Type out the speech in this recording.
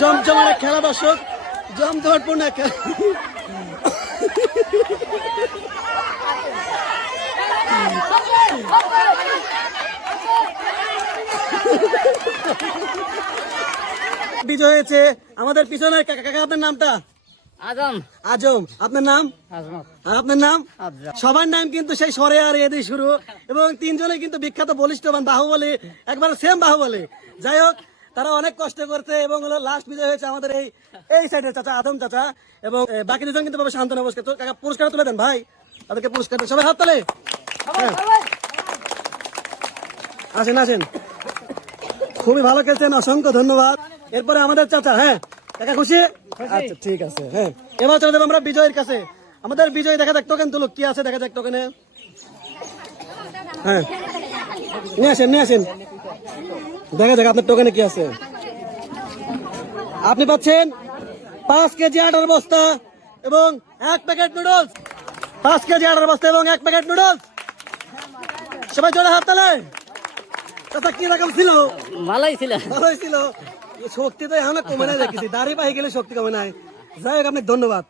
জমজমার খেলা দর্শক, জমজমাটপূর্ণ খেলা। বিজয় হয়েছে আমাদের পিছনে। কাকা আপনার নামটা? আজম। আজম। আপনার নাম? আর আপনার নাম? সবার নাম কিন্তু সেই সরে আর এ দিয়ে শুরু, এবং তিনজনে কিন্তু বিখ্যাত বলিষ্ঠবান বাহুবলী, একবার সেম বাহুবলী। যাই হোক, তারা অনেক কষ্ট করছে এবং হলো লাস্ট বিজয় হয়েছে আমাদের এই সাইডের চাচা আদম চাচা, এবং বাকি দুজন কিন্তু পাবে শান্তনু পুরস্কার। তো কাকা পুরস্কার তুলে দেন ভাই, তাদেরকে পুরস্কার দেন। সবাই হাত তালে। আসেন আসেন, খুবই ভালো খেলছেন, অসংখ্য ধন্যবাদ। এরপরে আমাদের চাচা। হ্যাঁ কাকা খুশি? আচ্ছা ঠিক আছে। হ্যাঁ এবার চলে যাবো আমরা বিজয়ের কাছে। আমাদের বিজয় দেখা যাক টোকেন তুলুক, কি আছে দেখা যাক টোকেনে। হ্যাঁ নিয়ে আসেন নিয়ে আসেন, দেখা যাক আপনার টোকেনে কি আছে। আপনি পাচ্ছেন 5 কেজি আটার বস্তা এবং 1 প্যাকেট নুডলস। 5 কেজি আটার বস্তা এবং 1 প্যাকেট নুডলস। সবাই জোরে হাত তালে। চাচা কি রকম ছিল? ভালোই ছিল। ভালোই ছিল। শক্তি তো এখন কমে নাই দেখেছি, দাঁড়িয়ে পাই গেলে শক্তি কমে নাই। যাই হোক, আপনাকে ধন্যবাদ।